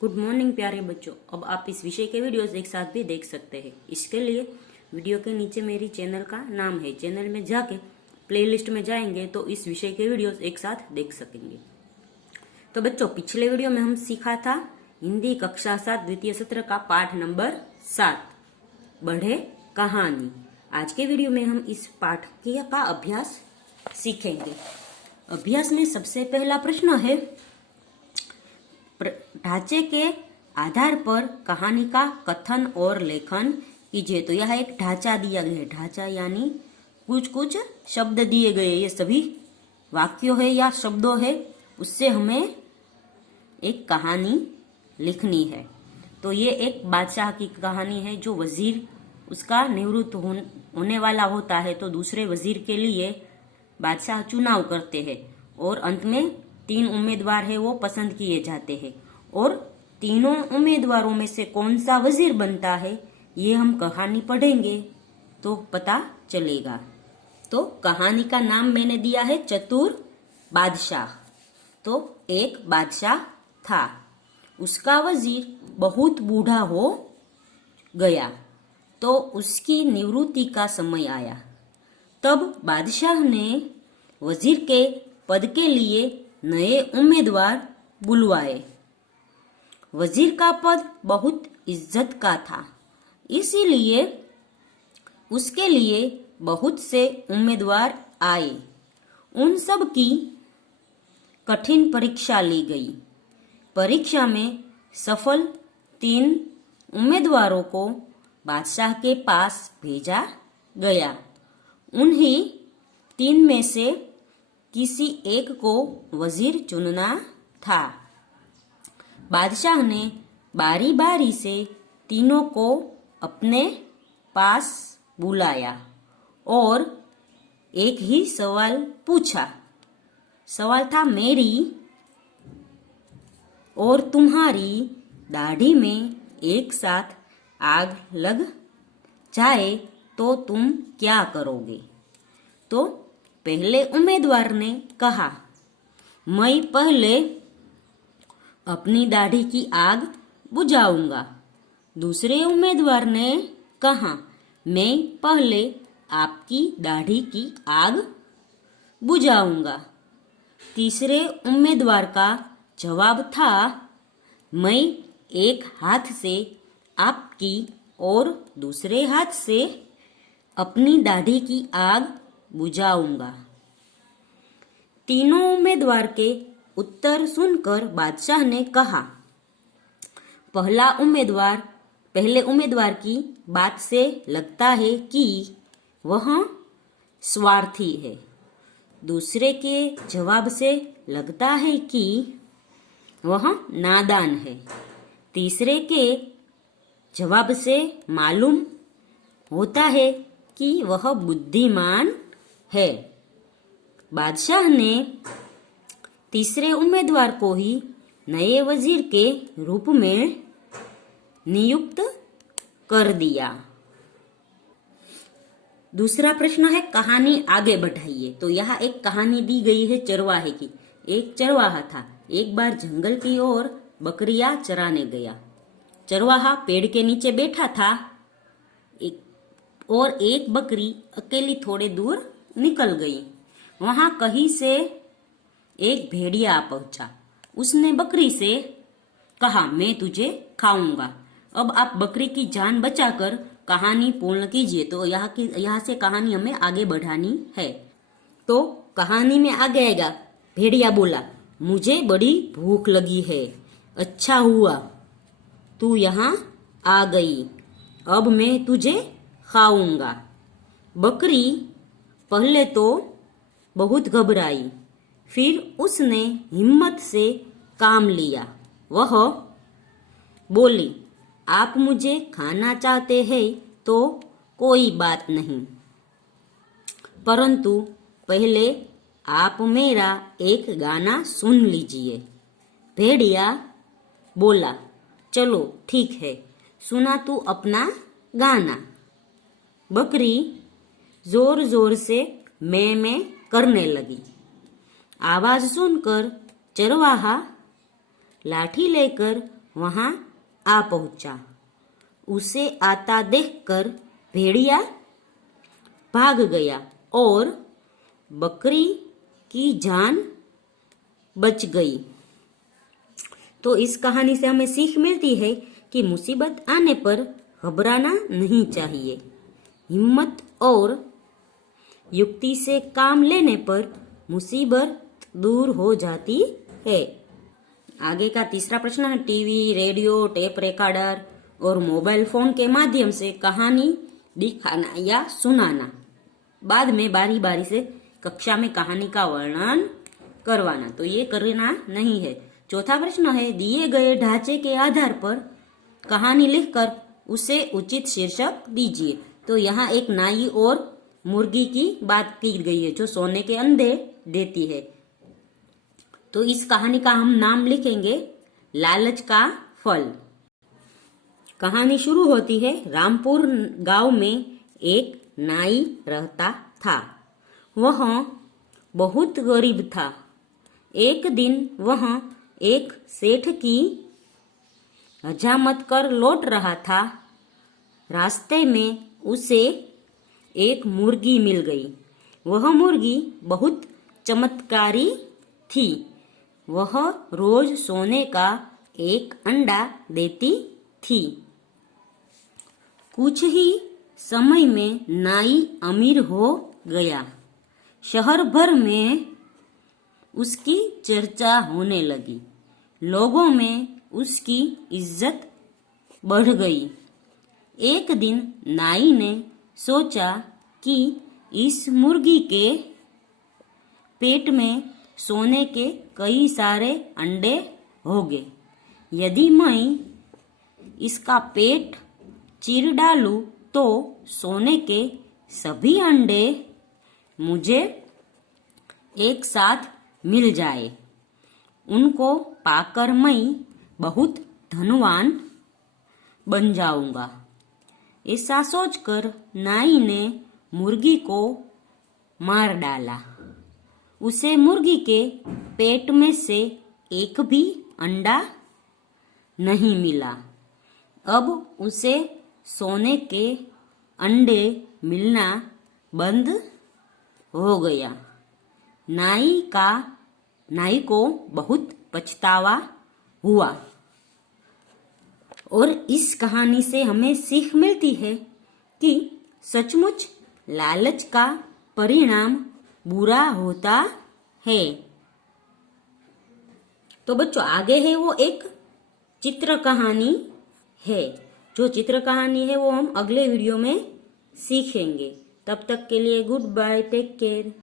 Good morning प्यारे बच्चों। अब आप इस विषय के वीडियोस एक साथ भी देख सकते हैं। इसके लिए वीडियो के नीचे मेरी चैनल का नाम है, चैनल में जाके प्लेलिस्ट में जाएंगे तो इस विषय के वीडियोस एक साथ देख सकेंगे। तो बच्चों, पिछले वीडियो में हम सीखा था हिंदी कक्षा 7 द्वितीय सत्र का पाठ नंबर 7 बढ़े कहानी। आज के वीडियो में हम इस पाठ का अभ्यास सीखेंगे। अभ्यास में सबसे पहला प्रश्न है, ढांचे के आधार पर कहानी का कथन और लेखन कीजिए। तो यह एक ढांचा दिया गया है। ढांचा यानी कुछ कुछ शब्द दिए गए, ये सभी वाक्यों है या शब्दों है, उससे हमें एक कहानी लिखनी है। तो ये एक बादशाह की कहानी है। जो वजीर उसका निवृत्त होने वाला होता है तो दूसरे वजीर के लिए बादशाह चुनाव करते हैं और अंत में 3 उम्मीदवार है वो पसंद किए जाते हैं और तीनों उम्मीदवारों में से कौन सा वजीर बनता है ये हम कहानी पढ़ेंगे तो पता चलेगा। तो कहानी का नाम मैंने दिया है चतुर बादशाह। तो एक बादशाह था, उसका वजीर बहुत बूढ़ा हो गया तो उसकी निवृत्ति का समय आया। तब बादशाह ने वजीर के पद के लिए नए उम्मीदवार बुलवाए। वजीर का पद बहुत इज्जत का था, इसीलिए उसके लिए बहुत से उम्मीदवार आए। उन सब की कठिन परीक्षा ली गई। परीक्षा में सफल 3 उम्मीदवारों को बादशाह के पास भेजा गया। उन्हीं 3 में से किसी एक को वजीर चुनना था। बादशाह ने बारी बारी से तीनों को अपने पास बुलाया और एक ही सवाल पूछा। सवाल था, मेरी और तुम्हारी दाढ़ी में एक साथ आग लग जाए तो तुम क्या करोगे? तो पहले उम्मीदवार ने कहा, मैं पहले अपनी दाढ़ी की आग बुझाऊंगा। दूसरे उम्मीदवार ने कहा, मैं पहले आपकी दाढ़ी की आग बुझाऊंगा। तीसरे उम्मीदवार का जवाब था, मैं एक हाथ से आपकी और दूसरे हाथ से अपनी दाढ़ी की आग बुझाऊंगा। तीनों उम्मीदवार के उत्तर सुनकर बादशाह ने कहा, पहले उम्मीदवार की बात से लगता है कि वह स्वार्थी है। दूसरे के जवाब से लगता है कि वह नादान है। तीसरे के जवाब से मालूम होता है कि वह बुद्धिमान है। बादशाह ने तीसरे उम्मीदवार को ही नए वजीर के रूप में नियुक्त कर दिया। दूसरा प्रश्न है, कहानी आगे बढ़ाइए। तो यहाँ एक कहानी दी गई है चरवाहे की। एक चरवाहा था, एक बार जंगल की ओर बकरियां चराने गया। चरवाहा पेड़ के नीचे बैठा था और एक बकरी अकेली थोड़े दूर निकल गई। वहां कहीं से एक भेड़िया आ पहुंचा। उसने बकरी से कहा, मैं तुझे खाऊंगा। अब आप बकरी की जान बचाकर कहानी पूर्ण कीजिए। तो यहाँ से कहानी हमें आगे बढ़ानी है। तो कहानी में आगे आएगा, भेड़िया बोला, मुझे बड़ी भूख लगी है। अच्छा हुआ तू यहाँ आ गई, अब मैं तुझे खाऊंगा। बकरी पहले तो बहुत घबराई, फिर उसने हिम्मत से काम लिया। वह बोली, आप मुझे खाना चाहते हैं तो कोई बात नहीं, परंतु पहले आप मेरा एक गाना सुन लीजिए। भेड़िया बोला, चलो ठीक है, सुना तू अपना गाना। बकरी जोर जोर से मैं करने लगी। आवाज सुनकर चरवाहा लाठी लेकर वहां आ पहुंचा। उसे आता देखकर भेड़िया भाग गया और बकरी की जान बच गई। तो इस कहानी से हमें सीख मिलती है कि मुसीबत आने पर घबराना नहीं चाहिए। हिम्मत और युक्ति से काम लेने पर मुसीबत दूर हो जाती है। आगे का तीसरा प्रश्न है, टीवी, रेडियो, टेप रिकॉर्डर और मोबाइल फोन के माध्यम से कहानी दिखाना या सुनाना। बाद में बारी बारी से कक्षा में कहानी का वर्णन करवाना, तो ये करना नहीं है। चौथा प्रश्न है, दिए गए ढांचे के आधार पर कहानी लिखकर उसे उचित शीर्षक दीजिए। तो यहाँ एक नाई और मुर्गी की बात की गई है जो सोने के अंडे देती है। तो इस कहानी का हम नाम लिखेंगे लालच का फल। कहानी शुरू होती है, रामपुर गांव में एक नाई रहता था। वह बहुत गरीब था। एक दिन वह एक सेठ की हजामत कर लौट रहा था। रास्ते में उसे एक मुर्गी मिल गई। वह मुर्गी बहुत चमत्कारी थी। वह रोज सोने का एक अंडा देती थी। कुछ ही समय में नाई अमीर हो गया। शहर भर में उसकी चर्चा होने लगी। लोगों में उसकी इज्जत बढ़ गई। एक दिन नाई ने सोचा कि इस मुर्गी के पेट में सोने के कई सारे अंडे होंगे। यदि मैं इसका पेट चीर डालूं तो सोने के सभी अंडे मुझे एक साथ मिल जाए। उनको पाकर मैं बहुत धनवान बन जाऊंगा। ऐसा सोचकर नाई ने मुर्गी को मार डाला। उसे मुर्गी के पेट में से एक भी अंडा नहीं मिला। अब उसे सोने के अंडे मिलना बंद हो गया। नाई को बहुत पछतावा हुआ। और इस कहानी से हमें सीख मिलती है कि सचमुच लालच का परिणाम बुरा होता है। तो बच्चों आगे है वो एक चित्र कहानी है। जो चित्र कहानी है वो हम अगले वीडियो में सीखेंगे। तब तक के लिए गुड बाय, टेक केयर।